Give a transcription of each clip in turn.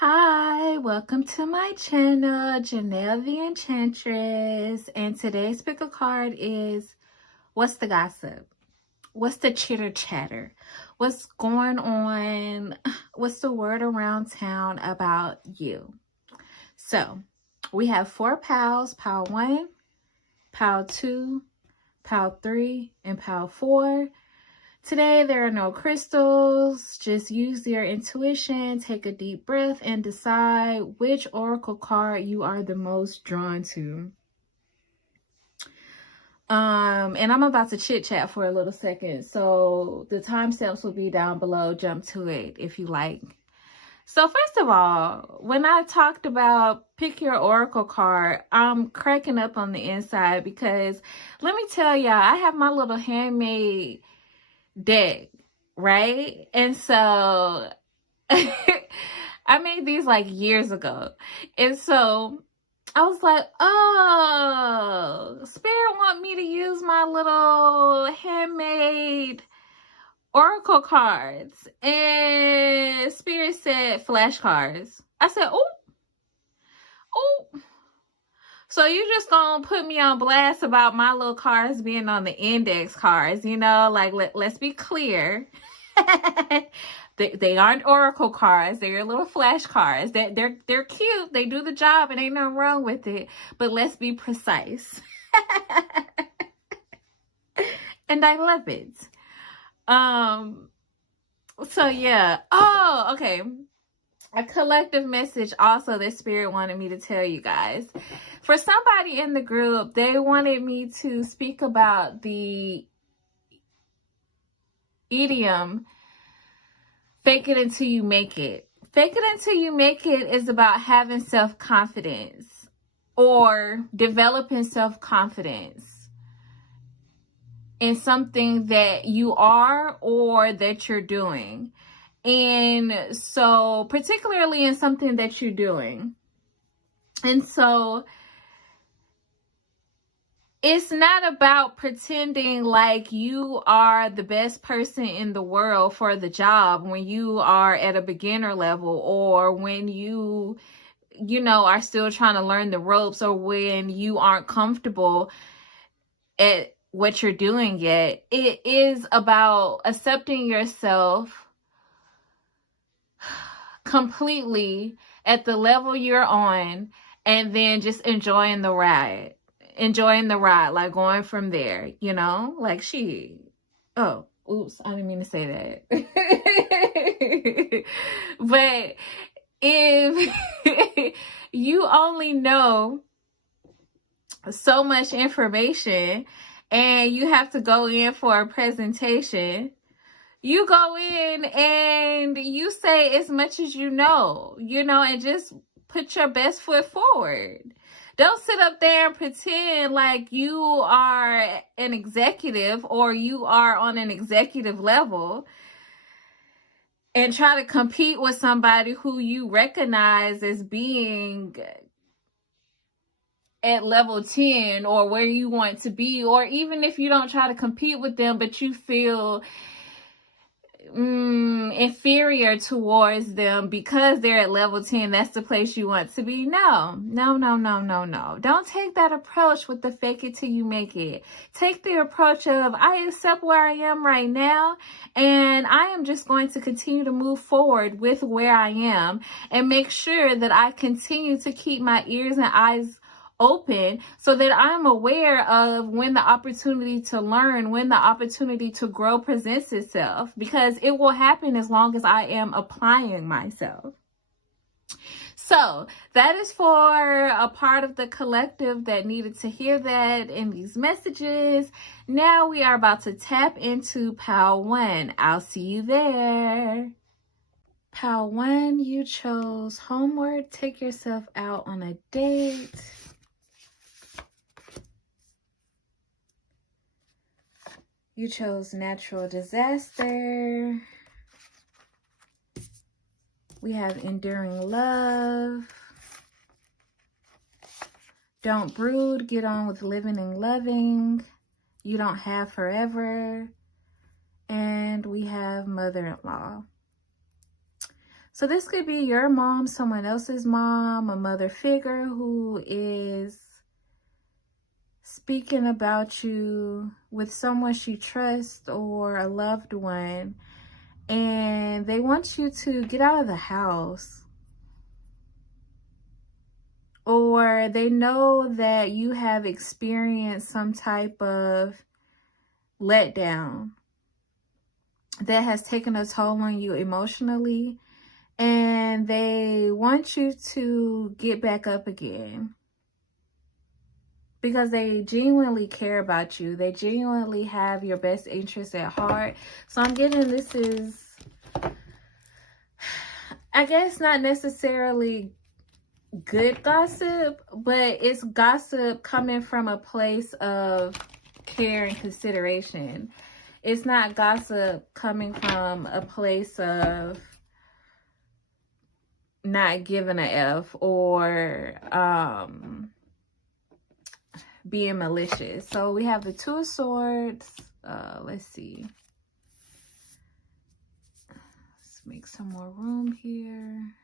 Hi, welcome to my channel, Janelle the Enchantress. And today's pick a card is, what's the gossip? What's the chitter chatter? What's going on? What's the word around town about you? So we have 4 piles, pile 1, pile 2, pile 3, and pile 4. Today, there are no crystals. Just use your intuition, take a deep breath, and decide which oracle card you are the most drawn to. And I'm about to chit chat for a little second, so the timestamps will be down below. Jump to it if you like. So first of all, when I talked about pick your oracle card, I'm cracking up on the inside because let me tell y'all, I have my little handmade deck, right? And so I made these like years ago. And so I was like, oh, Spirit want me to use my little handmade oracle cards. And Spirit said flashcards. I said, oh. So you just gonna put me on blast about my little cards being on the index cards, you know? Like, let's be clear. They aren't oracle cards. They're little flash cards. They're cute. They do the job and ain't nothing wrong with it. But let's be precise. And I love it. So yeah. Oh, okay. A collective message also that Spirit wanted me to tell you guys. For somebody in the group, they wanted me to speak about the idiom, fake it until you make it. Fake it until you make it is about having self-confidence or developing self-confidence in something that you are or that you're doing. And so, particularly in something that you're doing. And so, it's not about pretending like you are the best person in the world for the job when you are at a beginner level, or when you are still trying to learn the ropes, or when you aren't comfortable at what you're doing yet. It is about accepting yourself completely at the level you're on, and then just enjoying the ride, like going from there, like oh, oops, I didn't mean to say that. But if you only know so much information and you have to go in for a presentation, you go in and you say as much as you know, and just put your best foot forward. Don't sit up there and pretend like you are an executive or you are on an executive level and try to compete with somebody who you recognize as being at level 10 or where you want to be. Or even if you don't try to compete with them, but you feel inferior towards them because they're at level 10, that's the place you want to be. No. Don't take that approach with the fake it till you make it. Take the approach of, I accept where I am right now, and I am just going to continue to move forward with where I am, and make sure that I continue to keep my ears and eyes open so that I'm aware of when the opportunity to learn, when the opportunity to grow presents itself, because it will happen as long as I am applying myself. So that is for a part of the collective that needed to hear that in these messages. Now we are about to tap into pile 1. I'll see you there. Pile 1, you chose homeward, take yourself out on a date. You chose natural disaster. We have enduring love. Don't brood, get on with living and loving. You don't have forever. And we have mother-in-law. So this could be your mom, someone else's mom, a mother figure who is speaking about you with someone she trusts or a loved one, and they want you to get out of the house. Or they know that you have experienced some type of letdown that has taken a toll on you emotionally, and they want you to get back up again because they genuinely care about you. They genuinely have your best interests at heart. So I'm getting this is, I guess, not necessarily good gossip, but it's gossip coming from a place of care and consideration. It's not gossip coming from a place of not giving a F or being malicious. So we have the Two of Swords. Let's see. Let's make some more room here.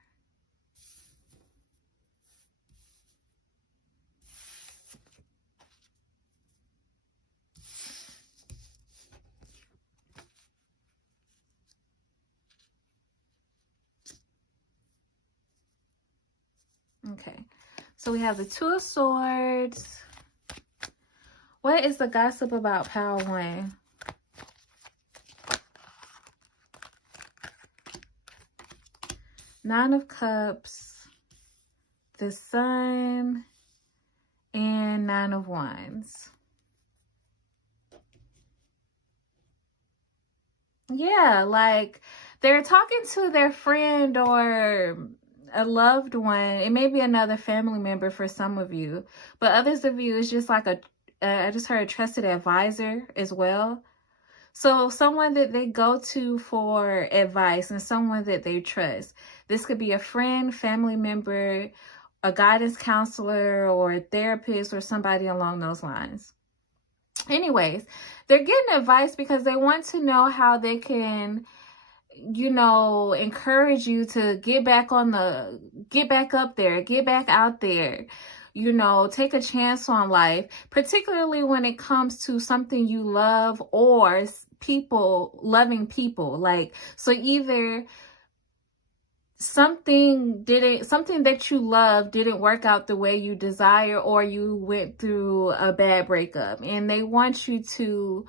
Okay, so we have the Two of Swords. What is the gossip about pile one? Nine of Cups, the Sun, and Nine of Wands. Yeah, like they're talking to their friend or a loved one. It may be another family member for some of you, but others of you is just like I just heard a trusted advisor as well. So someone that they go to for advice and someone that they trust. This could be a friend, family member, a guidance counselor, or a therapist, or somebody along those lines. Anyways, they're getting advice because they want to know how they can, you know, encourage you to get back up there, get back out there, you know, take a chance on life, particularly when it comes to something you love or loving people. Like, so either something that you love didn't work out the way you desire, or you went through a bad breakup, and they want you to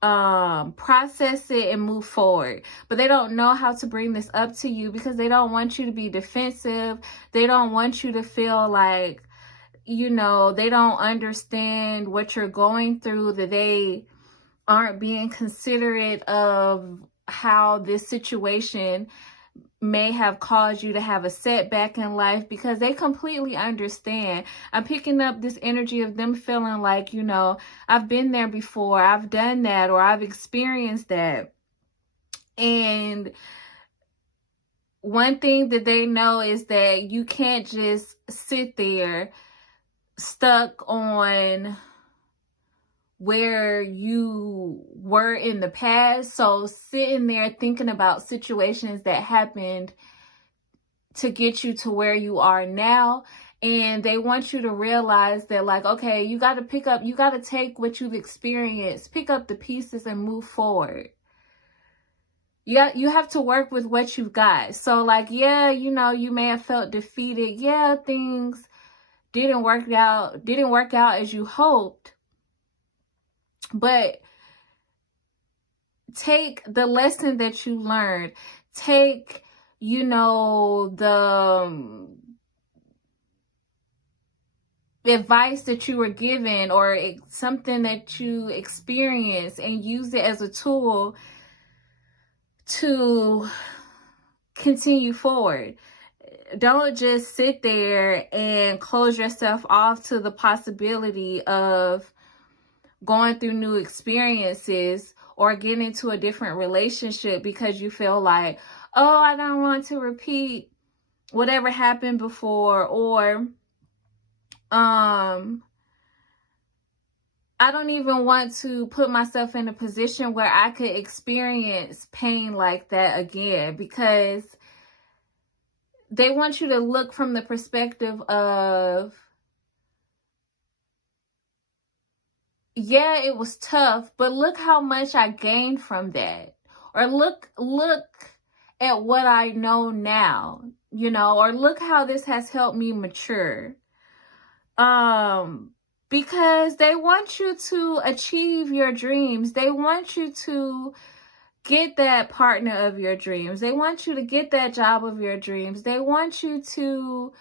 process it and move forward. But they don't know how to bring this up to you because they don't want you to be defensive. They don't want you to feel like, you know, they don't understand what you're going through, that they aren't being considerate of how this situation may have caused you to have a setback in life, because they completely understand. I'm picking up this energy of them feeling like, you know, I've been there before, I've done that, or I've experienced that. And one thing that they know is that you can't just sit there stuck on where you were in the past. So sitting there thinking about situations that happened to get you to where you are now. And they want you to realize that, like, okay, you got to take what you've experienced, pick up the pieces and move forward. You have to work with what you've got. So like, yeah, you know, you may have felt defeated. Yeah, things didn't work out as you hoped. But take the lesson that you learned. Take, you know, the advice that you were given or something that you experienced, and use it as a tool to continue forward. Don't just sit there and close yourself off to the possibility of going through new experiences or getting into a different relationship because you feel like, oh, I don't want to repeat whatever happened before, or I don't even want to put myself in a position where I could experience pain like that again, because they want you to look from the perspective of, yeah, it was tough, but look how much I gained from that. Or look at what I know now, or look how this has helped me mature. Because they want you to achieve your dreams. They want you to get that partner of your dreams. They want you to get that job of your dreams. They want you to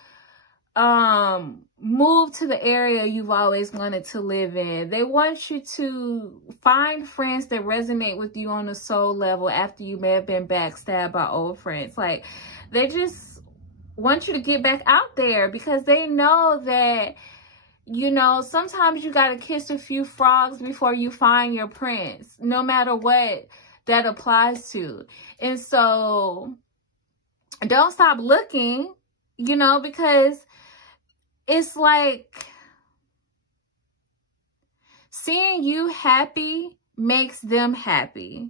move to the area you've always wanted to live in. They want you to find friends that resonate with you on a soul level after you may have been backstabbed by old friends. Like, they just want you to get back out there because they know that, sometimes you got to kiss a few frogs before you find your prince, no matter what that applies to. And so don't stop looking, because it's like seeing you happy makes them happy.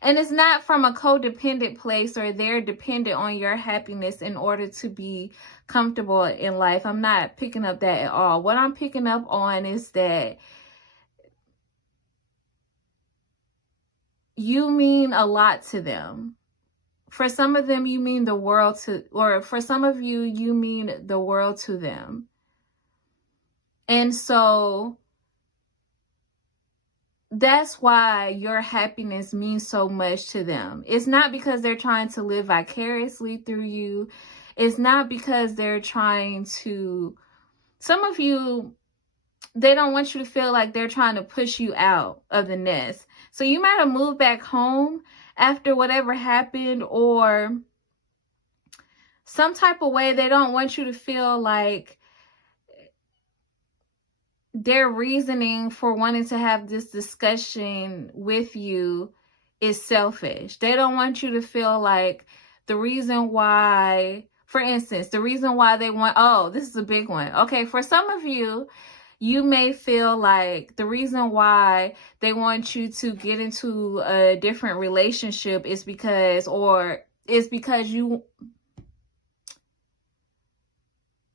And it's not from a codependent place or they're dependent on your happiness in order to be comfortable in life. I'm not picking up that at all. What I'm picking up on is that you mean a lot to them. For some of them, you mean the world to, or for some of you, you mean the world to them. And so that's why your happiness means so much to them. It's not because they're trying to live vicariously through you. It's not because they're trying to, some of you, they don't want you to feel like they're trying to push you out of the nest. So you might have moved back home after whatever happened, or some type of way. They don't want you to feel like their reasoning for wanting to have this discussion with you is selfish. They don't want you to feel like the reason why, for instance, the reason why they want, oh, this is a big one. Okay, for some of you, you may feel like the reason why they want you to get into a different relationship is because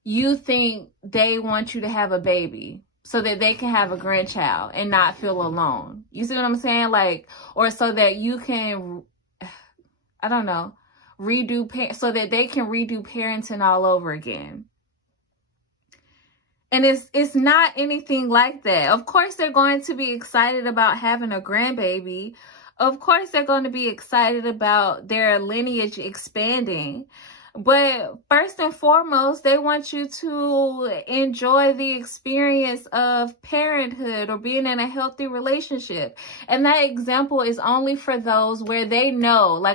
you think they want you to have a baby so that they can have a grandchild and not feel alone. You see what I'm saying? Like, or so that you can, I don't know, so that they can redo parenting all over again. And it's not anything like that. Of course, they're going to be excited about having a grandbaby. Of course, they're going to be excited about their lineage expanding. But first and foremost, they want you to enjoy the experience of parenthood or being in a healthy relationship. And that example is only for those where they know,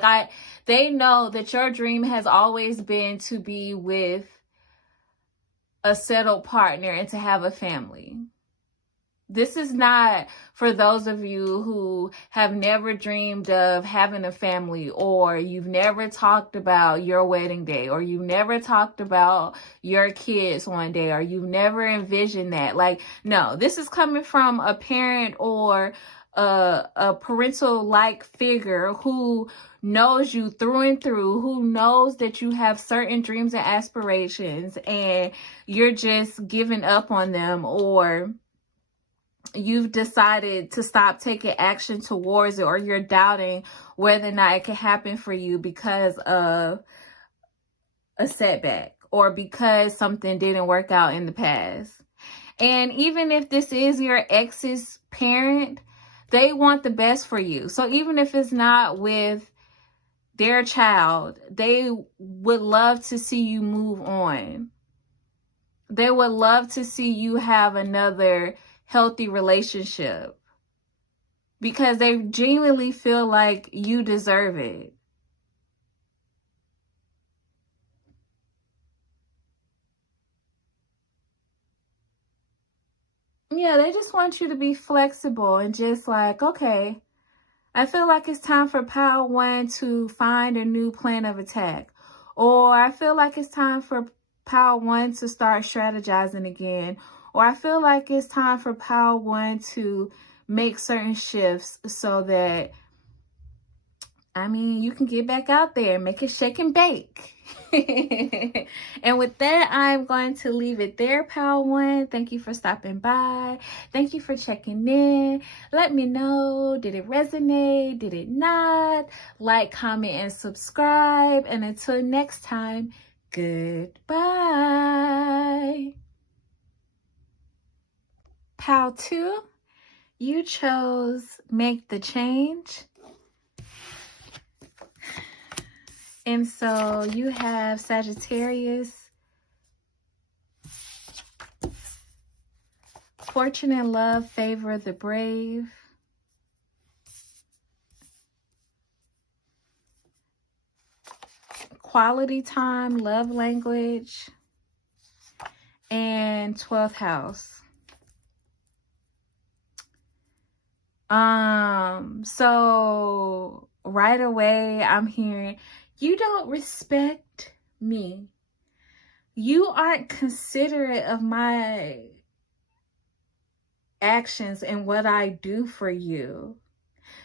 they know that your dream has always been to be with a settled partner and to have a family. This is not for those of you who have never dreamed of having a family, or you've never talked about your wedding day, or you've never talked about your kids one day, or you've never envisioned that. Like, no, this is coming from a parent or a parental-like figure who knows you through and through, who knows that you have certain dreams and aspirations and you're just giving up on them, or you've decided to stop taking action towards it, or you're doubting whether or not it can happen for you because of a setback or because something didn't work out in the past. And even if this is your ex's parent, they want the best for you. So even if it's not with their child, they would love to see you move on. They would love to see you have another healthy relationship because they genuinely feel like you deserve it. Yeah, they just want you to be flexible and just like, okay, I feel like it's time for Power One to find a new plan of attack. Or I feel like it's time for Power One to start strategizing again. Or I feel like it's time for Power One to make certain shifts so that I mean, you can get back out there, make it shake and bake. And with that, I'm going to leave it there, Pal One. Thank you for stopping by. Thank you for checking in. Let me know, did it resonate? Did it not? Like, comment, and subscribe. And until next time, goodbye. Pal 2, you chose make the change. And so you have Sagittarius, fortune and love favor the brave. Quality time, love language, and 12th house. So right away I'm hearing, you don't respect me. You aren't considerate of my actions and what I do for you.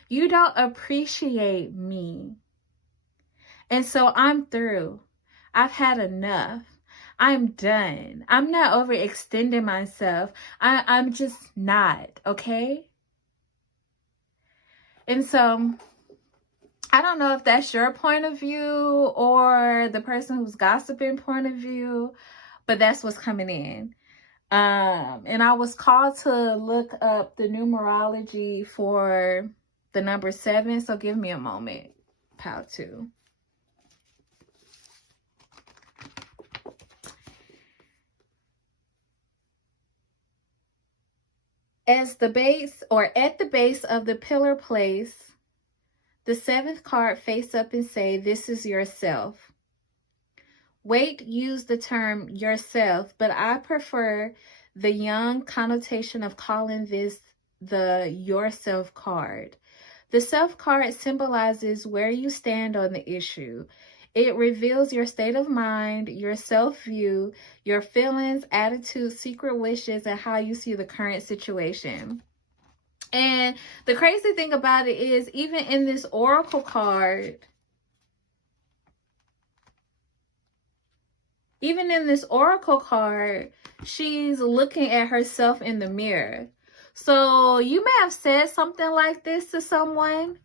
You don't appreciate me. And so I'm through. I've had enough. I'm done. I'm not overextending myself. I'm just not, okay? And so I don't know if that's your point of view or the person who's gossiping point of view, but that's what's coming in. And I was called to look up the numerology for the number 7. So give me a moment, Pal 2. As the base or at the base of the pillar place, the 7th card face up and say, this is yourself. Waite used the term yourself, but I prefer the young connotation of calling this the yourself card. The self card symbolizes where you stand on the issue. It reveals your state of mind, your self-view, your feelings, attitudes, secret wishes, and how you see the current situation. And the crazy thing about it is, even in this oracle card, she's looking at herself in the mirror. So you may have said something like this to someone,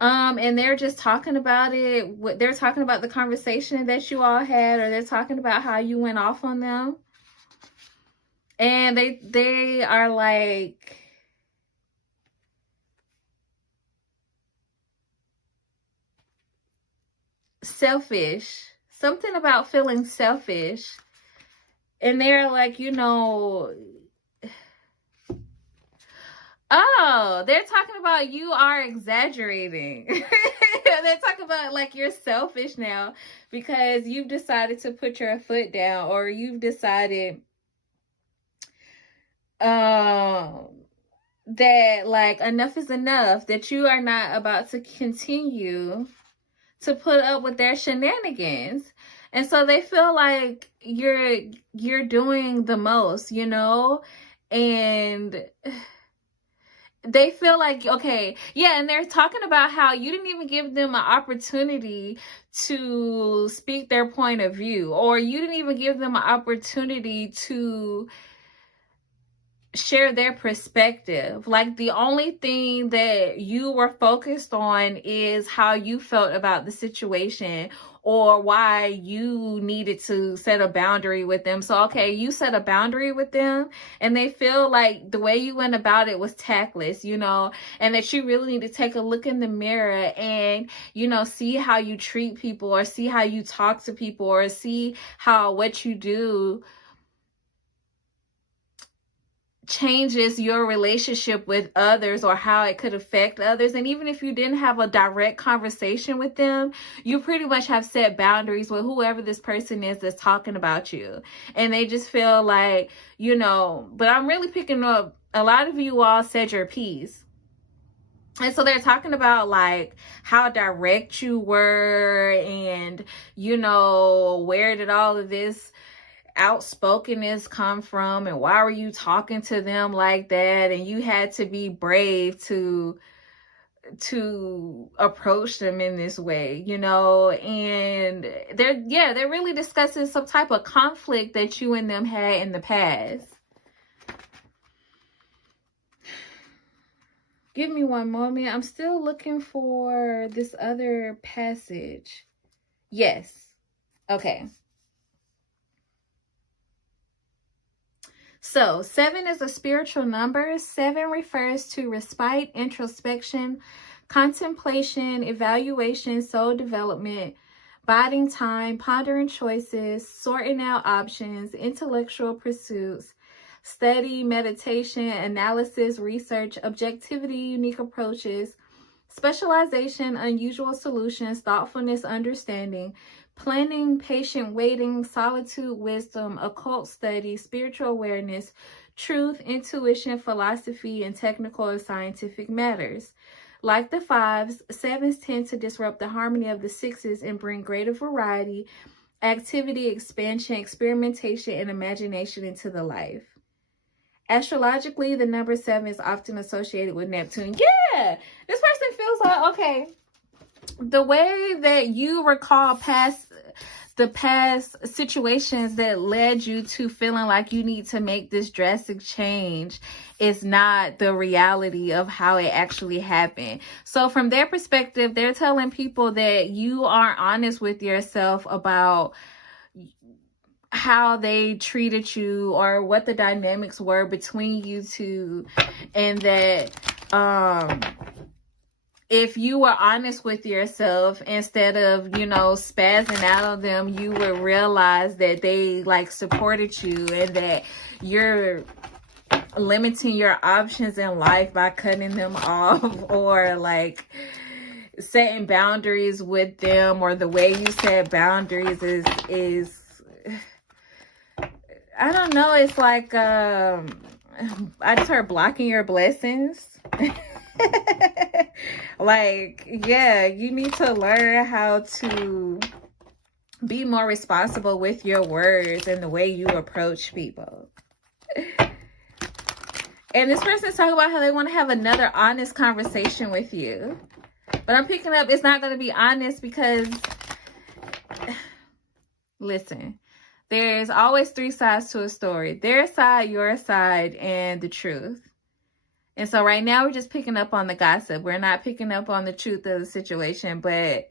and they're just talking about it. They're talking about the conversation that you all had, or they're talking about how you went off on them. And they are like, selfish. Something about feeling selfish. And they're like, you know, oh, they're talking about you are exaggerating. They're talking about like you're selfish now because you've decided to put your foot down, or you've decided that like enough is enough, that you are not about to continue to put up with their shenanigans. And so they feel like you're doing the most, you know, and they feel like, okay, yeah, and they're talking about how you didn't even give them an opportunity to speak their point of view, or you didn't even give them an opportunity to share their perspective. Like the only thing that you were focused on is how you felt about the situation, or why you needed to set a boundary with them. So, okay, you set a boundary with them and they feel like the way you went about it was tactless, you know, and that you really need to take a look in the mirror and, you know, see how you treat people, or see how you talk to people, or see how what you do changes your relationship with others, or how it could affect others. And even if you didn't have a direct conversation with them, you pretty much have set boundaries with whoever this person is that's talking about you. And they just feel like, you know, but I'm really picking up, a lot of you all said your piece. And so they're talking about like how direct you were, and, you know, where did all of this outspokenness come from, and why were you talking to them like that, and you had to be brave to to approach them in this way, you know, and they're really discussing some type of conflict that you and them had in the past. Give me one moment. I'm still looking for this other passage. Yes. Okay. So 7 is a spiritual number. 7 refers to respite, introspection, contemplation, evaluation, soul development, biding time, pondering choices, sorting out options, intellectual pursuits, study, meditation, analysis, research, objectivity, unique approaches, specialization, unusual solutions, thoughtfulness, understanding, planning, patient waiting, solitude, wisdom, occult study, spiritual awareness, truth, intuition, philosophy, and technical or scientific matters. Like the 5s, 7s tend to disrupt the harmony of the 6s and bring greater variety, activity, expansion, experimentation, and imagination into the life. Astrologically, the number 7 is often associated with Neptune. Yeah, this person feels like, okay, the way that you recall the past situations that led you to feeling like you need to make this drastic change is not the reality of how it actually happened. So from their perspective, they're telling people that you aren't honest with yourself about how they treated you or what the dynamics were between you two, and that if you were honest with yourself, instead of, you know, spazzing out on them, you would realize that they like supported you and that you're limiting your options in life by cutting them off, or like setting boundaries with them, or the way you set boundaries is I don't know, it's like I just heard blocking your blessings. Like, yeah, you need to learn how to be more responsible with your words and the way you approach people. And this person's talking about how they want to have another honest conversation with you. But I'm picking up, it's not going to be honest because, listen, there's always 3 sides to a story. Their side, your side, and the truth. And so right now we're just picking up on the gossip. We're not picking up on the truth of the situation. But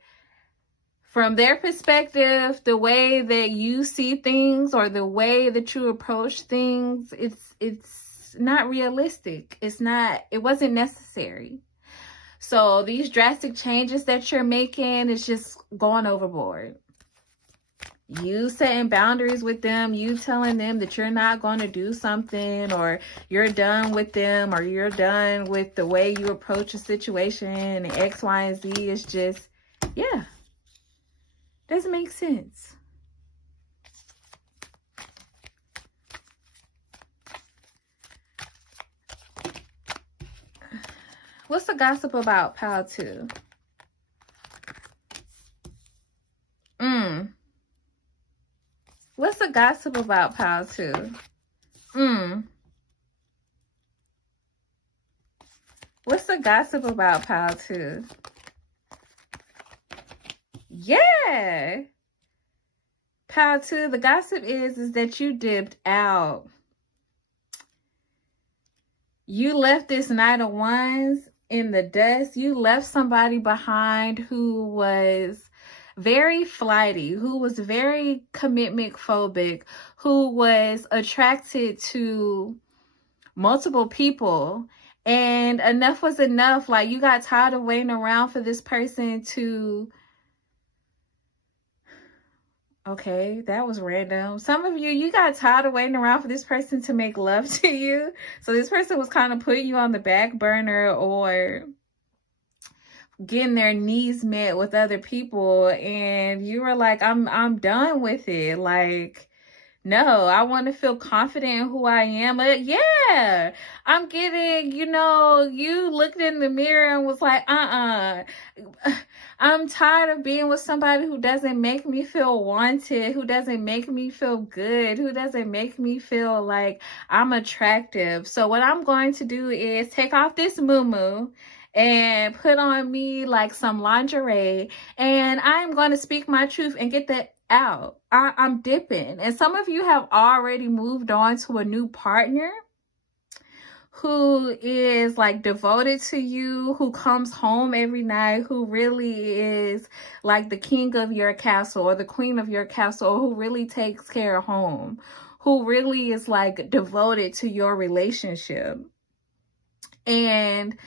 from their perspective, the way that you see things or the way that you approach things, it's not realistic. It wasn't necessary. So these drastic changes that you're making is just going overboard. You setting boundaries with them, you telling them that you're not going to do something, or you're done with them, or you're done with the way you approach a situation, and X, Y, and Z is just, yeah, doesn't make sense. What's the gossip about Pile 2? What's the gossip about Pile 2? What's the gossip about Pile 2? Yeah. Pile 2, the gossip is that you dipped out. You left this Knight of Wands in the dust. You left somebody behind who was very flighty, who was very commitment phobic, who was attracted to multiple people, and enough was enough. Like, you got tired of waiting around for this person to, okay, that was random. Some of you got tired of waiting around for this person to make love to you. So this person was kind of putting you on the back burner, or getting their needs met with other people, and you were like, I'm done with it. Like, no, I want to feel confident in who I am. But yeah, I'm getting, you looked in the mirror and was like, I'm tired of being with somebody who doesn't make me feel wanted, who doesn't make me feel good, who doesn't make me feel like I'm attractive. So what I'm going to do is take off this muumuu and put on me like some lingerie, and I'm going to speak my truth and get that out. I'm dipping. And some of you have already moved on to a new partner who is like devoted to you, who comes home every night, who really is like the king of your castle or the queen of your castle, who really takes care of home, who really is like devoted to your relationship. And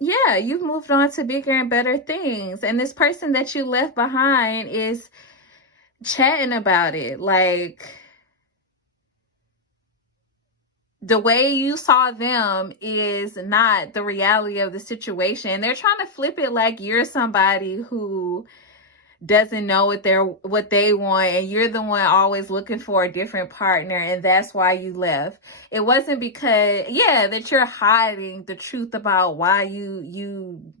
yeah, you've moved on to bigger and better things. And this person that you left behind is chatting about it. Like, the way you saw them is not the reality of the situation. They're trying to flip it like you're somebody who doesn't know what they want, and you're the one always looking for a different partner, and that's why you left. It wasn't because that you're hiding the truth about why you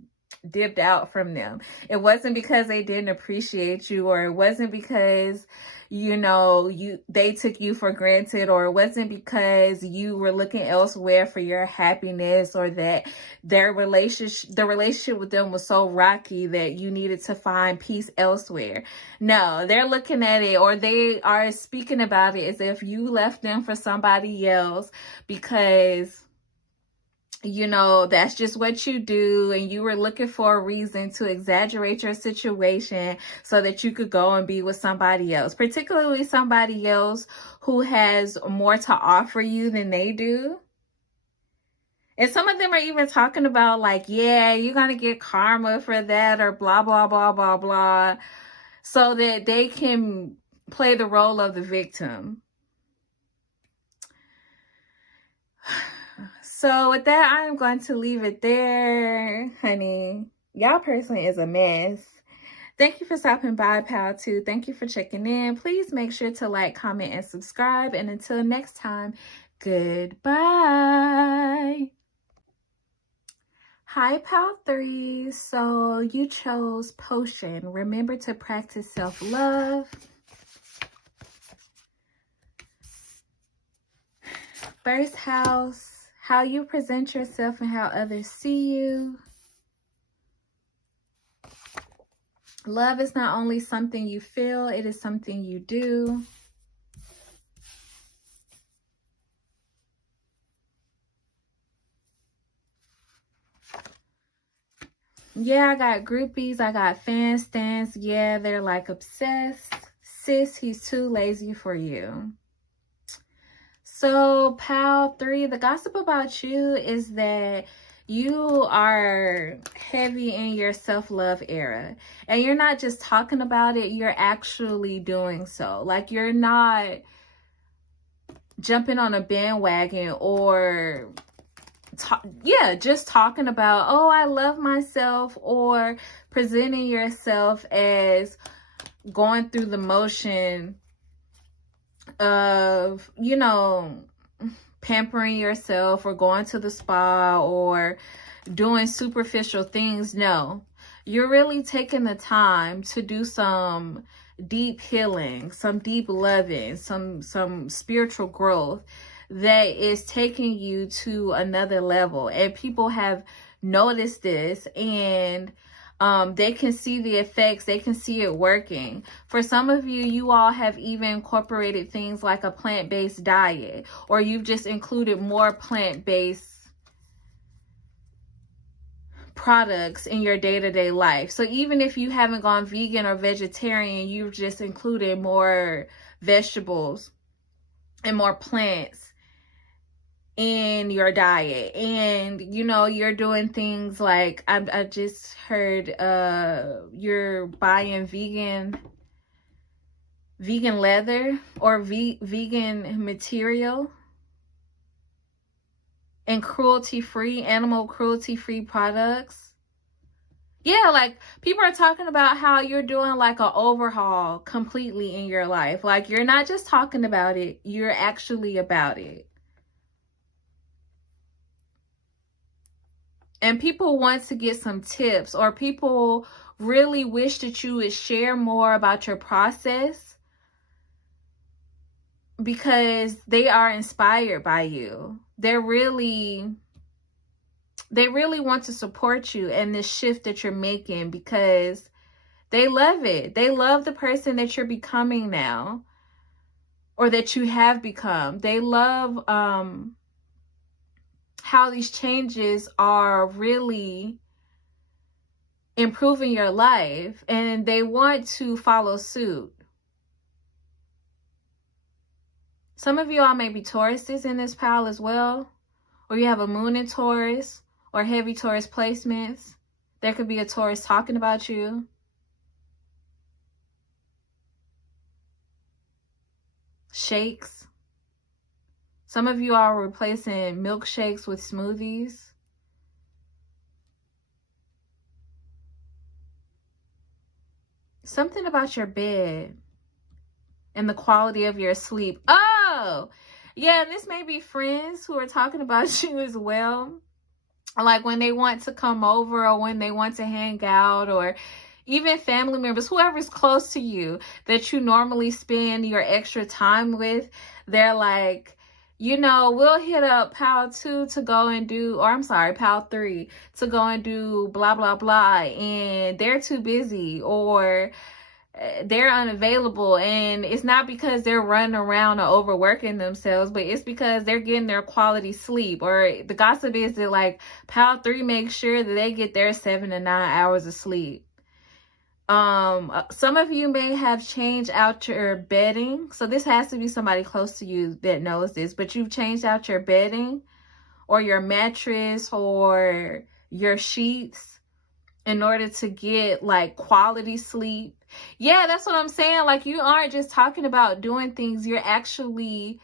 dipped out from them. It wasn't because they didn't appreciate you, or it wasn't because they took you for granted, or it wasn't because you were looking elsewhere for your happiness, or that the relationship with them was so rocky that you needed to find peace elsewhere. No, they're looking at it, or they are speaking about it as if you left them for somebody else because that's just what you do, and you were looking for a reason to exaggerate your situation so that you could go and be with somebody else, particularly somebody else who has more to offer you than they do. And some of them are even talking about like, yeah, you're going to get karma for that, or blah, blah, blah, blah, blah, so that they can play the role of the victim. So with that, I am going to leave it there, honey. Y'all person is a mess. Thank you for stopping by, Pal 2. Thank you for checking in. Please make sure to like, comment, and subscribe. And until next time, goodbye. Hi, Pal 3. So you chose potion. Remember to practice self-love. First house. How you present yourself and how others see you. Love is not only something you feel, it is something you do. Yeah, I got groupies, I got fan stands. Yeah, they're like obsessed. Sis, he's too lazy for you. So, Pal 3, the gossip about you is that you are heavy in your self-love era. And you're not just talking about it, you're actually doing so. Like, you're not jumping on a bandwagon or just talking about, oh, I love myself, or presenting yourself as going through the motion of, pampering yourself, or going to the spa, or doing superficial things. No, you're really taking the time to do some deep healing, some deep loving, some spiritual growth that is taking you to another level. And people have noticed this, and they can see the effects. They can see it working. For some of you, you all have even incorporated things like a plant-based diet, or you've just included more plant-based products in your day-to-day life. So even if you haven't gone vegan or vegetarian, you've just included more vegetables and more plants in your diet. And you're doing things like, I just heard you're buying vegan leather, or vegan material, and animal cruelty-free products. Yeah, like, people are talking about how you're doing like an overhaul completely in your life. Like, you're not just talking about it, you're actually about it. And people want to get some tips, or people really wish that you would share more about your process, because they are inspired by you. They're really They really want to support you in this shift that you're making because they love it. They love the person that you're becoming now, or that you have become. They love how these changes are really improving your life, and they want to follow suit. Some of you all may be Tauruses in this pile as well, or you have a moon in Taurus or heavy Taurus placements. There could be a Taurus talking about you. Shakes. Some of you are replacing milkshakes with smoothies. Something about your bed and the quality of your sleep. Oh, yeah, this may be friends who are talking about you as well. Like when they want to come over, or when they want to hang out, or even family members, whoever's close to you that you normally spend your extra time with. They're like, you know, we'll hit up pal 2 to go and do, or I'm sorry, pal 3 to go and do blah, blah, blah. And they're too busy, or they're unavailable. And it's not because they're running around or overworking themselves, but it's because they're getting their quality sleep. Or the gossip is that like pal 3 makes sure that they get their 7 to 9 hours of sleep. Some of you may have changed out your bedding. So this has to be somebody close to you that knows this, but you've changed out your bedding or your mattress or your sheets in order to get like quality sleep. Yeah, that's what I'm saying. Like, you aren't just talking about doing things, you're actually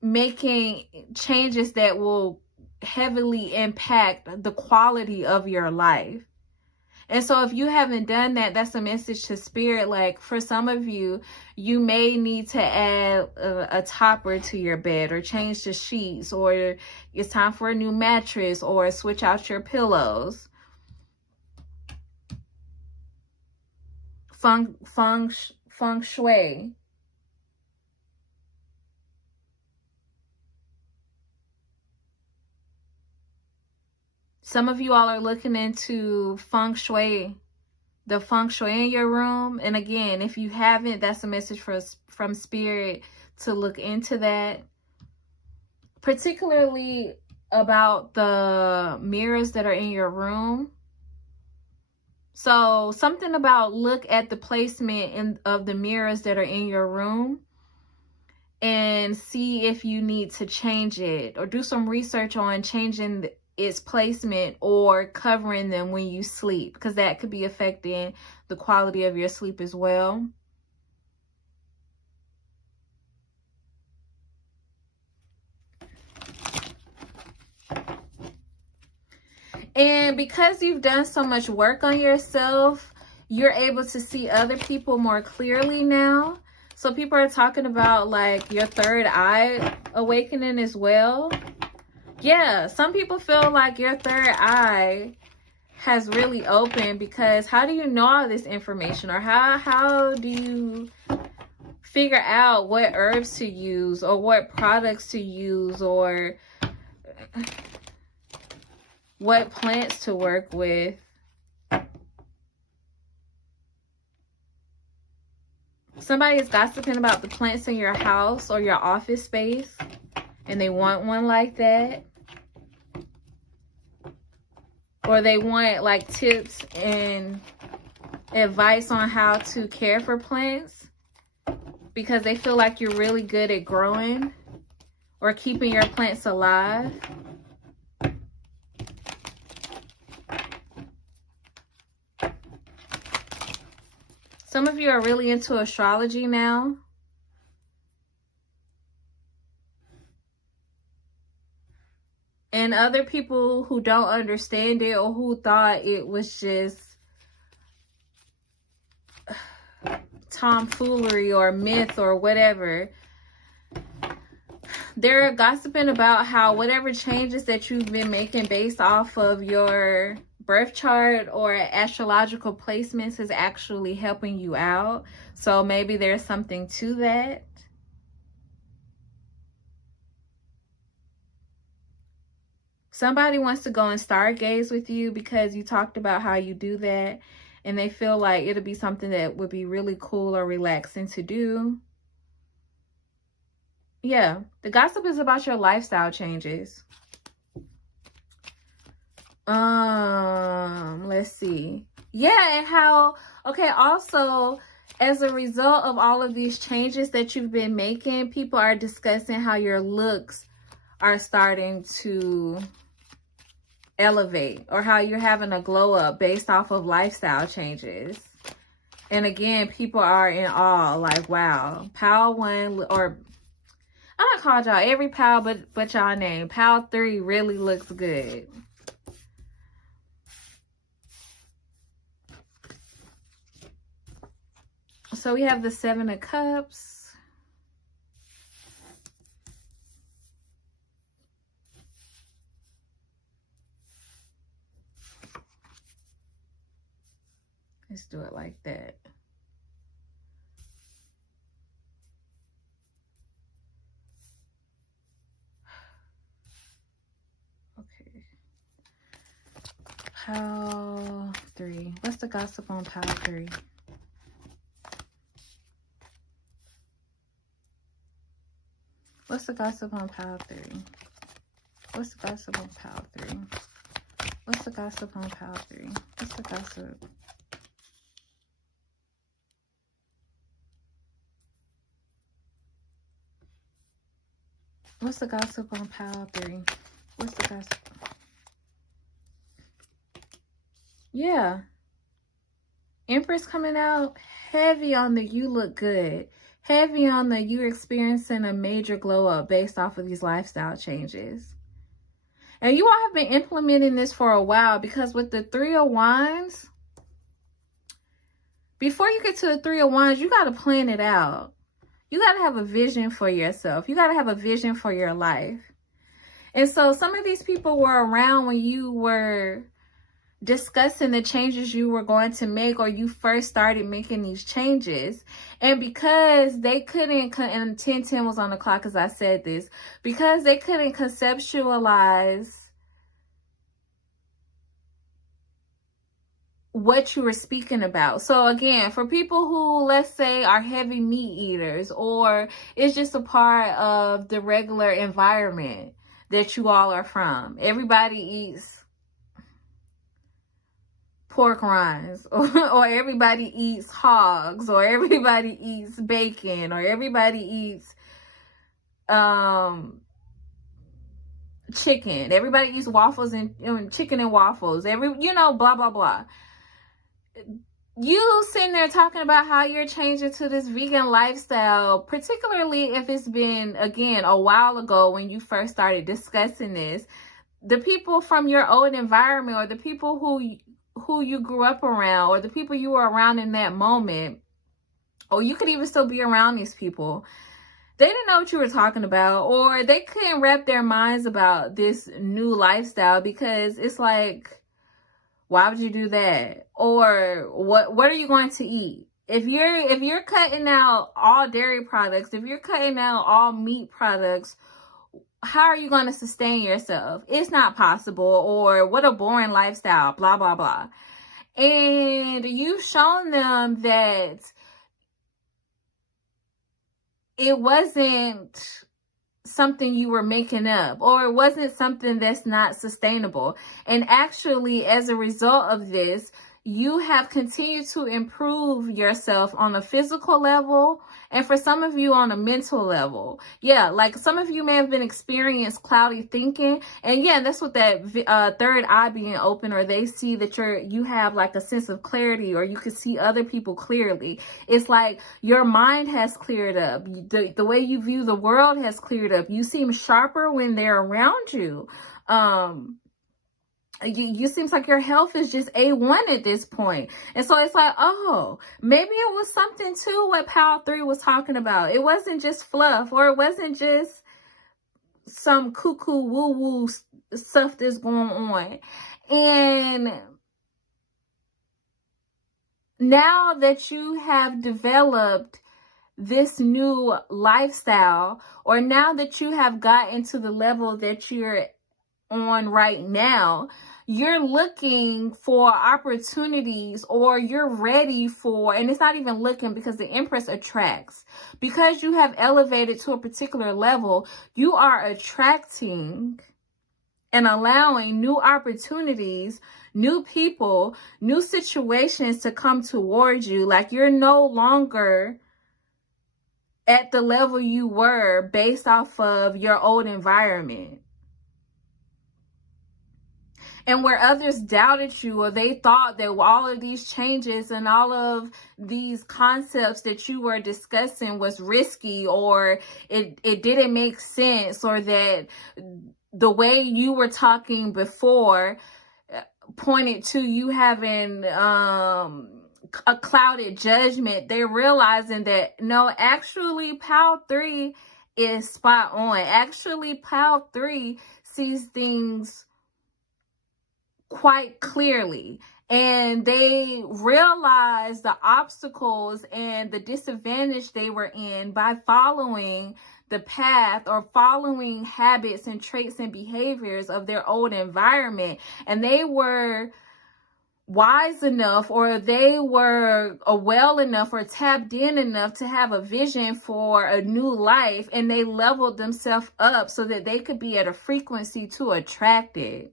making changes that will heavily impact the quality of your life. And so if you haven't done that, that's a message to spirit. Like for some of you, you may need to add a topper to your bed, or change the sheets, or it's time for a new mattress, or switch out your pillows. Feng shui. Some of you all are looking into feng shui, the feng shui in your room. And again, if you haven't, that's a message from spirit to look into that. Particularly about the mirrors that are in your room. So something about look at the placement of the mirrors that are in your room and see if you need to change it, or do some research on changing its placement or covering them when you sleep, because that could be affecting the quality of your sleep as well. And because you've done so much work on yourself, you're able to see other people more clearly now. So people are talking about like your third eye awakening as well. Yeah, some people feel like your third eye has really opened, because how do you know all this information, or how do you figure out what herbs to use, or what products to use, or what plants to work with? Somebody is gossiping about the plants in your house or your office space, and they want one like that. Or they want like tips and advice on how to care for plants, because they feel like you're really good at growing or keeping your plants alive. Some of you are really into astrology now. And other people who don't understand it, or who thought it was just tomfoolery or myth or whatever, they're gossiping about how whatever changes that you've been making based off of your birth chart or astrological placements is actually helping you out. So maybe there's something to that. Somebody wants to go and stargaze with you because you talked about how you do that, and they feel like it'll be something that would be really cool or relaxing to do. Yeah, the gossip is about your lifestyle changes. Let's see. Yeah, and how, okay, also, as a result of all of these changes that you've been making, people are discussing how your looks are starting to elevate, or how you're having a glow up based off of lifestyle changes. And again, people are in awe, like, wow, Pal 1, or I'm not called y'all every Pal but y'all name. Pal 3 really looks good. So we have the 7 of Cups. Let's do it like that. Okay. Pal 3. What's the gossip on Pal 3? What's the gossip on Pal 3? What's the gossip on Pal 3? What's the gossip on Pal 3? What's the gossip? What's the gossip on Pal 3? What's the gossip? Yeah. Empress coming out heavy on the you look good. Heavy on the you experiencing a major glow up based off of these lifestyle changes. And you all have been implementing this for a while, because with the 3 of Wands, before you get to the 3 of Wands, you got to plan it out. You got to have a vision for yourself. You got to have a vision for your life. And so some of these people were around when you were discussing the changes you were going to make, or you first started making these changes. And because they couldn't, and 10:10 was on the clock as I said this, because they couldn't conceptualize what you were speaking about. So again, for people who, let's say, are heavy meat eaters, or it's just a part of the regular environment that you all are from, everybody eats pork rinds, or everybody eats hogs, or everybody eats bacon, or everybody eats chicken, everybody eats waffles and chicken and waffles, blah blah blah. You sitting there talking about how you're changing to this vegan lifestyle, particularly if it's been, again, a while ago when you first started discussing this. The people from your old environment, or the people who you grew up around, or the people you were around in that moment, or you could even still be around these people, they didn't know what you were talking about, or they couldn't wrap their minds about this new lifestyle, because it's like, why would you do that? Or what are you going to eat? If you're cutting out all dairy products, if you're cutting out all meat products, how are you going to sustain yourself? It's not possible. Or what a boring lifestyle, blah, blah, blah. And you've shown them that it wasn't something you were making up, or it wasn't something that's not sustainable. And actually, as a result of this, you have continued to improve yourself on a physical level, and for some of you on a mental level. Yeah, like some of you may have been experiencing cloudy thinking, and yeah, that's what that third eye being open, or they see that you have like a sense of clarity, or you can see other people clearly. It's like your mind has cleared up. The way you view the world has cleared up. You seem sharper when they're around you. You seems like your health is just A1 at this point. And so it's like, oh, maybe it was something to what Pal 3 was talking about. It wasn't just fluff, or it wasn't just some cuckoo woo-woo stuff that's going on. And now that you have developed this new lifestyle, or now that you have gotten to the level that you're on right now. You're looking for opportunities, or you're ready for, and it's not even looking, because the Empress attracts. Because you have elevated to a particular level, you are attracting and allowing new opportunities, new people, new situations to come towards you. Like, you're no longer at the level you were based off of your old environment. And where others doubted you, or they thought that all of these changes and all of these concepts that you were discussing was risky, or it didn't make sense, or that the way you were talking before pointed to you having a clouded judgment, they're realizing that no, actually Pal 3 is spot on. Actually, Pal 3 sees things quite clearly, and they realized the obstacles and the disadvantage they were in by following the path, or following habits and traits and behaviors of their old environment. And they were wise enough, or they were well enough, or tapped in enough to have a vision for a new life, and they leveled themselves up so that they could be at a frequency to attract it.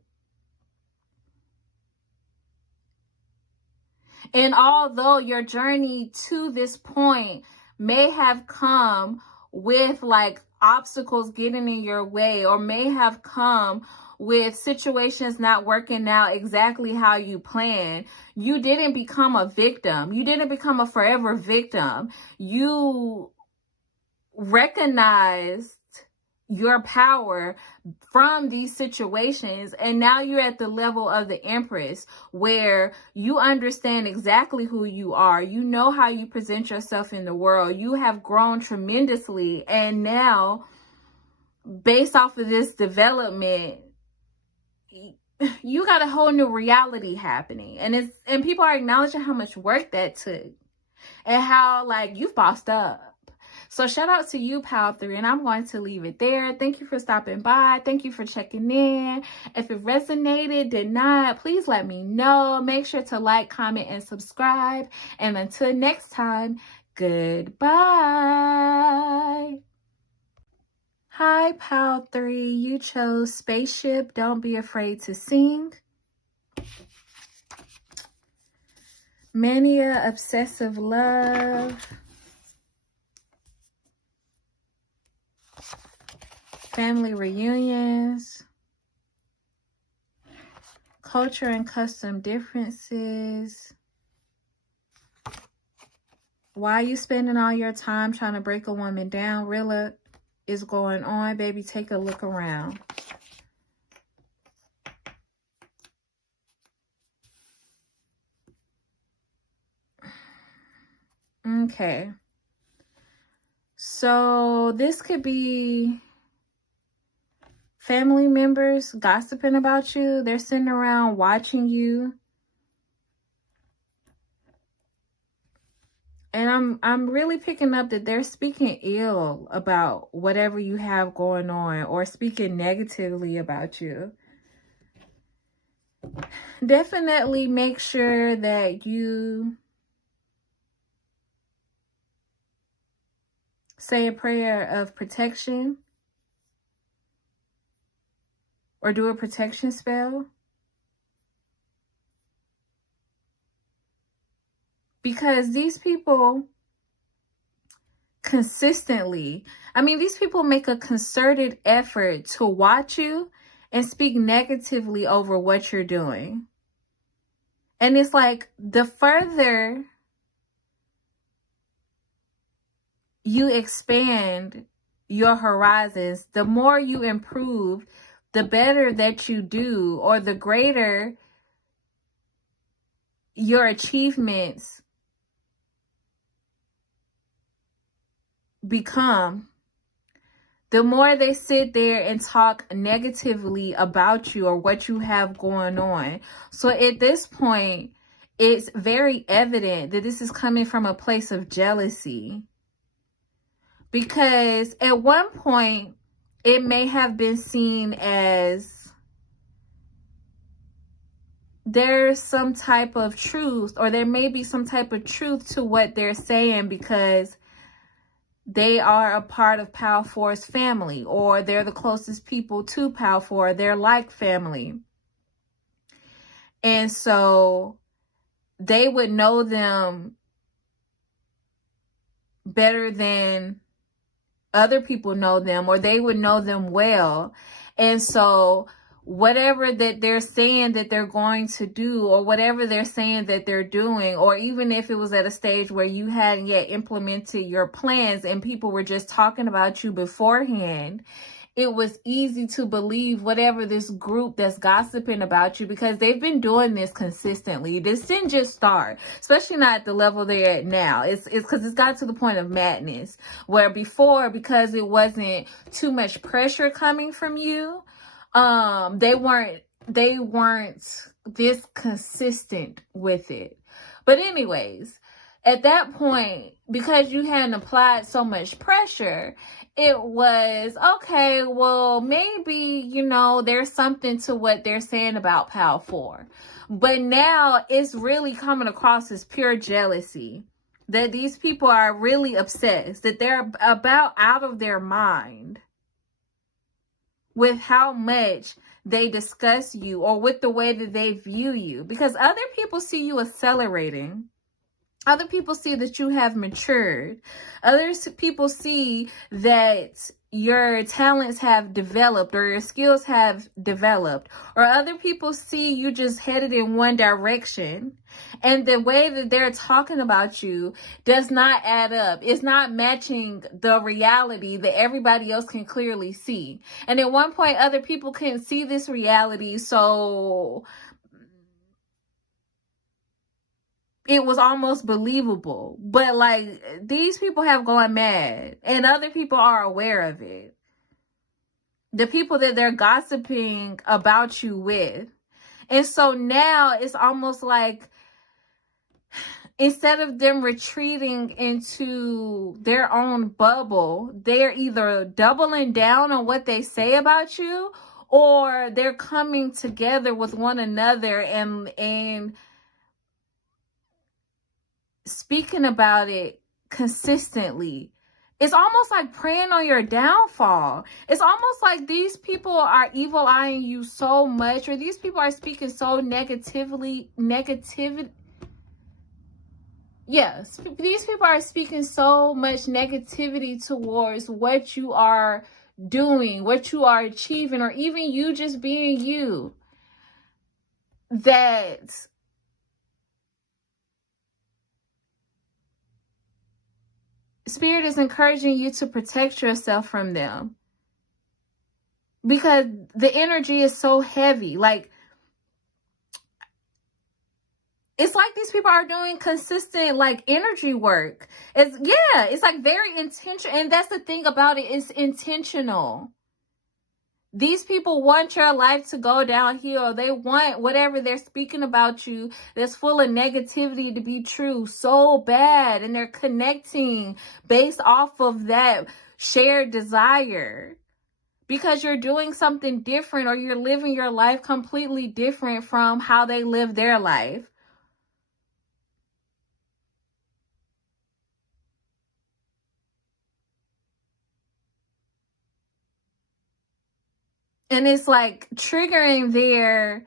And although your journey to this point may have come with like obstacles getting in your way, or may have come with situations not working out exactly how you planned, you didn't become a victim. You didn't become a forever victim. You recognized your power from these situations, and now you're at the level of the Empress, where you understand exactly who you are. You know how you present yourself in the world. You have grown tremendously, and now, based off of this development, you got a whole new reality happening, and people are acknowledging how much work that took, and how like you've bossed up. So shout out to you, Pal 3, and I'm going to leave it there. Thank you for stopping by. Thank you for checking in. If it resonated, did not, please let me know. Make sure to like, comment, and subscribe. And until next time, goodbye. Hi, Pal 3. You chose Spaceship. Don't be afraid to sing. Mania, obsessive love. Family reunions, culture and custom differences. Why are you spending all your time trying to break a woman down? Rilla is going on, baby. Take a look around. Okay. So this could be family members gossiping about you. They're sitting around watching you. And I'm really picking up that they're speaking ill about whatever you have going on, or speaking negatively about you. Definitely make sure that you say a prayer of protection, or do a protection spell. Because these people consistently, these people make a concerted effort to watch you and speak negatively over what you're doing. And it's like, the further you expand your horizons, the more you improve, the better that you do, or the greater your achievements become, the more they sit there and talk negatively about you or what you have going on. So at this point, it's very evident that this is coming from a place of jealousy. Because at one point, it may have been seen as there's some type of truth, or there may be some type of truth to what they're saying, because they are a part of Power 4's family, or they're the closest people to Power 4. They're like family. And so they would know them better than other people know them, or they would know them well. And so whatever that they're saying that they're going to do, or whatever they're saying that they're doing, or even if it was at a stage where you hadn't yet implemented your plans and people were just talking about you beforehand, it was easy to believe whatever this group that's gossiping about you, because they've been doing this consistently. This didn't just start, especially not at the level they're at now. It's because it's got to the point of madness, where before, because it wasn't too much pressure coming from you, they weren't this consistent with it. But anyways, at that point, because you hadn't applied so much pressure, it was, okay, well, maybe, there's something to what they're saying about Power 4. But now it's really coming across as pure jealousy, that these people are really obsessed, that they're about out of their mind with how much they discuss you, or with the way that they view you, because other people see you accelerating. Other people see that you have matured. Other people see that your talents have developed, or your skills have developed, or other people see you just headed in one direction. And the way that they're talking about you does not add up. It's not matching the reality that everybody else can clearly see. And at one point, other people couldn't see this reality, so it was almost believable. But like, these people have gone mad, and other people are aware of it. The people that they're gossiping about you with. And so now it's almost like, instead of them retreating into their own bubble, they're either doubling down on what they say about you, or they're coming together with one another and speaking about it consistently. It's almost like preying on your downfall. It's almost like these people are evil eyeing you so much, or these people are speaking so negativity. Yes, these people are speaking so much negativity towards what you are doing, what you are achieving, or even you just being you, that Spirit is encouraging you to protect yourself from them, because the energy is so heavy. Like, it's like these people are doing consistent, like, energy work. It's like very intentional. And that's the thing about it, it's intentional. These people want your life to go downhill. They want whatever they're speaking about you that's full of negativity to be true so bad. And they're connecting based off of that shared desire, because you're doing something different, or you're living your life completely different from how they live their life. And it's like triggering their,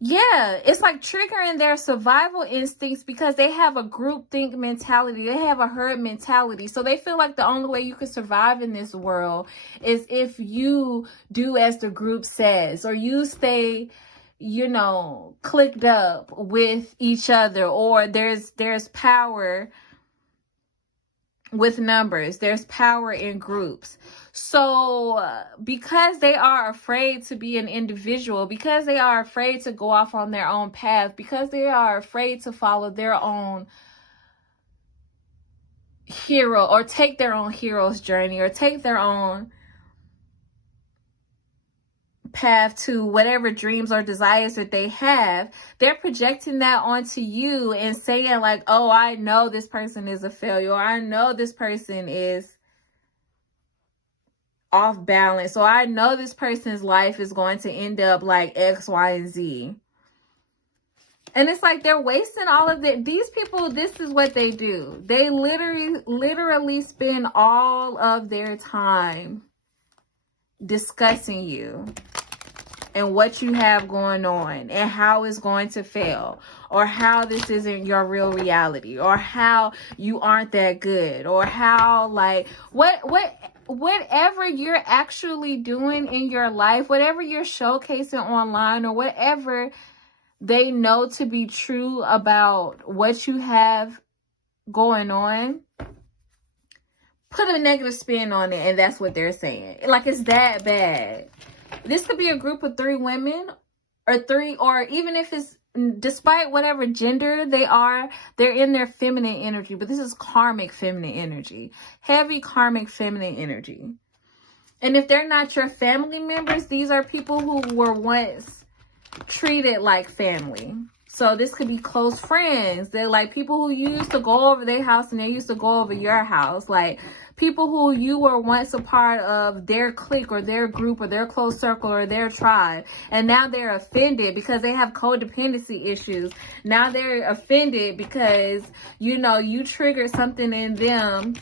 it's like triggering their survival instincts, because they have a groupthink mentality. They have a herd mentality. So they feel like the only way you can survive in this world is if you do as the group says, or you stay, clicked up with each other, or there's power with numbers. There's power in groups. So because they are afraid to be an individual, because they are afraid to go off on their own path, because they are afraid to follow their own hero, or take their own hero's journey, or take their own path to whatever dreams or desires that they have, they're projecting that onto you and saying like, oh, I know this person is a failure, or I know this person is off balance. So I know this person's life is going to end up like X, Y, and Z. And it's like they're wasting all of it. These people, this is what they do. They literally spend all of their time discussing you and what you have going on and how it's going to fail, or how this isn't your real reality, or how you aren't that good, or how like whatever you're actually doing in your life, whatever you're showcasing online, or whatever they know to be true about what you have going on, put a negative spin on it, and that's what they're saying. Like, it's that bad. This could be a group of 3 women, or even if it's, despite whatever gender they are, they're in their feminine energy. But this is karmic feminine energy, heavy karmic feminine energy. And if they're not your family members, these are people who were once treated like family. So this could be close friends. They're like people who used to go over their house and they used to go over your house. Like people who you were once a part of their clique or their group or their close circle or their tribe. And now they're offended because they have codependency issues. Now they're offended because, you know, you triggered something in them.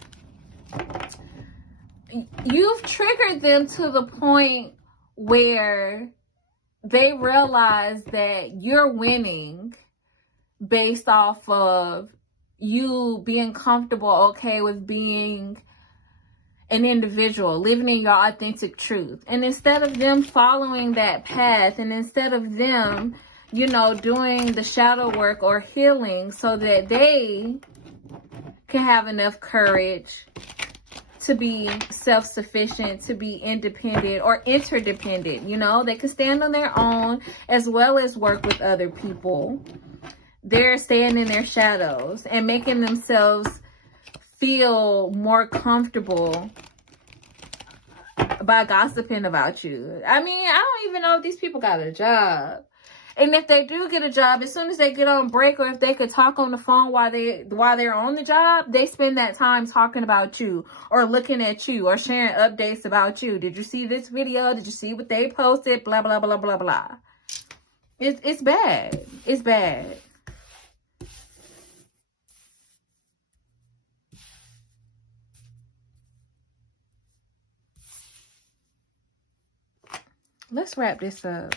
You've triggered them to the point where they realize that you're winning based off of you being comfortable, okay with being an individual, living in your authentic truth. And instead of them following that path, and instead of them, you know, doing the shadow work or healing so that they can have enough courage to be self-sufficient, to be independent or interdependent, you know, they can stand on their own as well as work with other people. They're staying in their shadows and making themselves feel more comfortable by gossiping about you. I mean, I don't even know if these people got a job. And if they do get a job, as soon as they get on break, or if they could talk on the phone while they're on the job, they spend that time talking about you or looking at you or sharing updates about you. Did you see this video? Did you see what they posted? Blah, blah, blah, blah, blah. It's bad. It's bad. Let's wrap this up.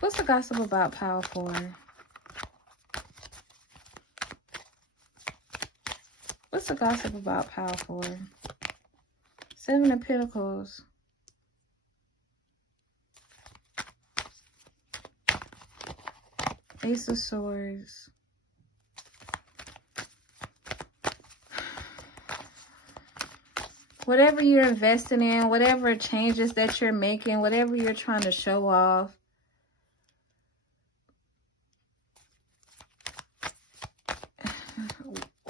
What's the gossip about Power 4? What's the gossip about Power 4? 7 of Pentacles. Ace of Swords. Whatever you're investing in, whatever changes that you're making, whatever you're trying to show off,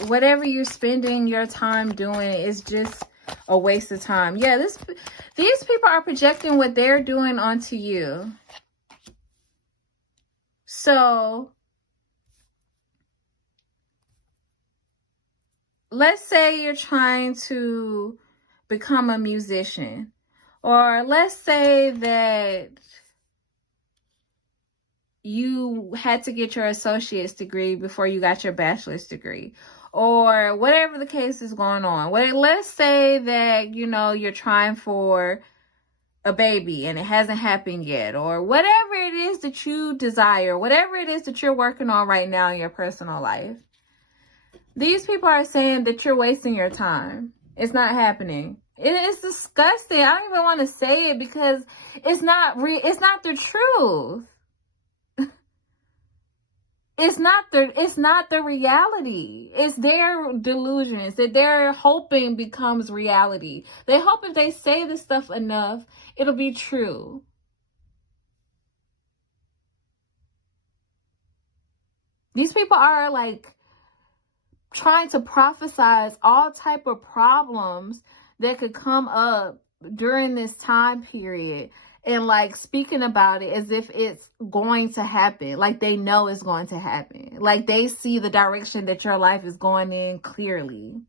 whatever you're spending your time doing is just a waste of time. Yeah, these people are projecting what they're doing onto you. So let's say you're trying to become a musician, or let's say that you had to get your associate's degree before you got your bachelor's degree, or whatever the case is going on. Let's say that, you know, you're trying for a baby and it hasn't happened yet, or whatever it is that you desire, whatever it is that you're working on right now in your personal life. These people are saying that you're wasting your time. It's not happening. It's disgusting. I don't even want to say it because it's not the truth. It's not the reality. It's their delusions that they're hoping becomes reality. They hope if they say this stuff enough, it'll be true. These people are like trying to prophesize all type of problems that could come up during this time period, and like speaking about it as if it's going to happen. Like they know it's going to happen. Like they see the direction that your life is going in clearly.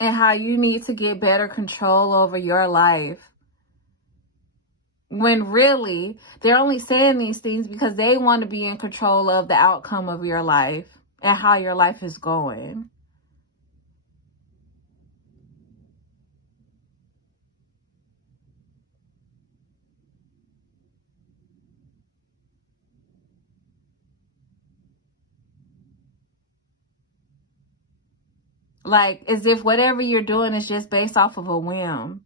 and how you need to get better control over your life. When really, they're only saying these things because they want to be in control of the outcome of your life and how your life is going. Like, as if whatever you're doing is just based off of a whim.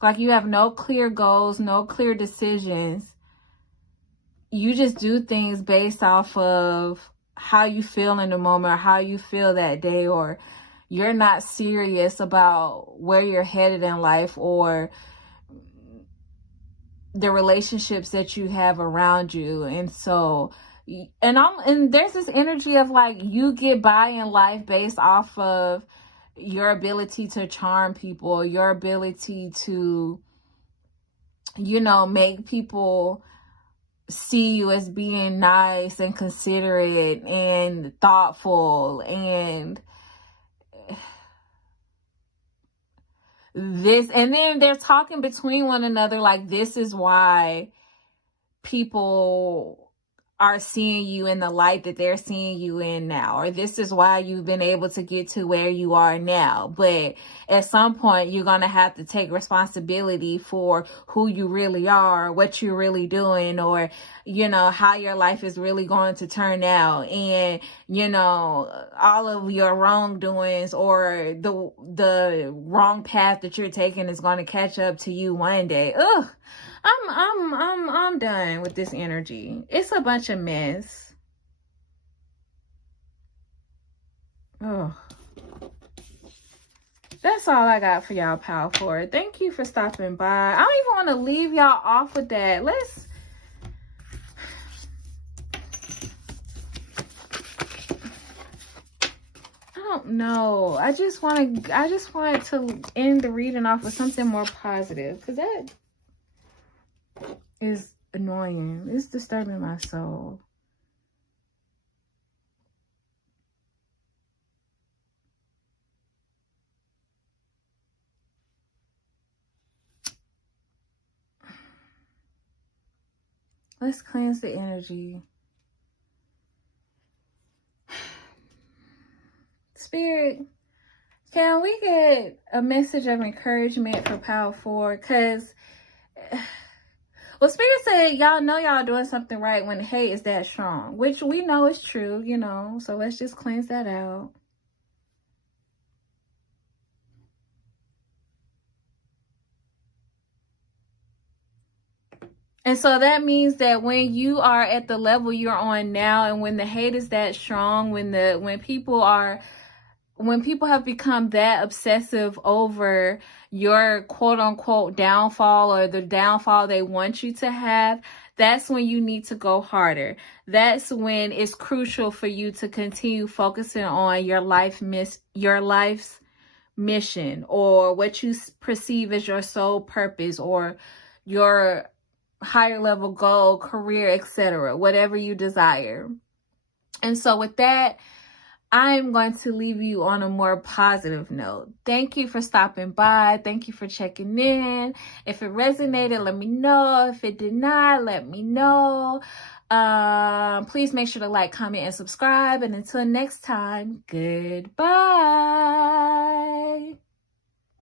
Like, you have no clear goals, no clear decisions. You just do things based off of how you feel in the moment or how you feel that day, or you're not serious about where you're headed in life or the relationships that you have around you. And so, and there's this energy of like, you get by in life based off of your ability to charm people, your ability to, make people see you as being nice and considerate and thoughtful, and then they're talking between one another like, this is why people are seeing you in the light that they're seeing you in now, or this is why you've been able to get to where you are now. But at some point, you're going to have to take responsibility for who you really are, what you're really doing, or, how your life is really going to turn out. And, all of your wrongdoings or the wrong path that you're taking is going to catch up to you one day. Ugh. I'm done with this energy. It's a bunch of mess. Oh, that's all I got for y'all, Power Forward. Thank you for stopping by. I don't even want to leave y'all off with that. I don't know. I just wanted to end the reading off with something more positive, because that is annoying. It's disturbing my soul. Let's cleanse the energy. Spirit, can we get a message of encouragement for Power Forward? Because, well, Spirit said, y'all know y'all doing something right when the hate is that strong, which we know is true, so let's just cleanse that out. And so that means that when you are at the level you're on now, and when the hate is that strong, when people have become that obsessive over your quote unquote downfall, or the downfall they want you to have, that's when you need to go harder. That's when it's crucial for you to continue focusing on your life's mission, or what you perceive as your sole purpose, or your higher level goal, career, etc., whatever you desire. And so with that, I'm going to leave you on a more positive note. Thank you for stopping by. Thank you for checking in. If it resonated, let me know. If it did not, let me know. Please make sure to like, comment, and subscribe. And until next time, goodbye.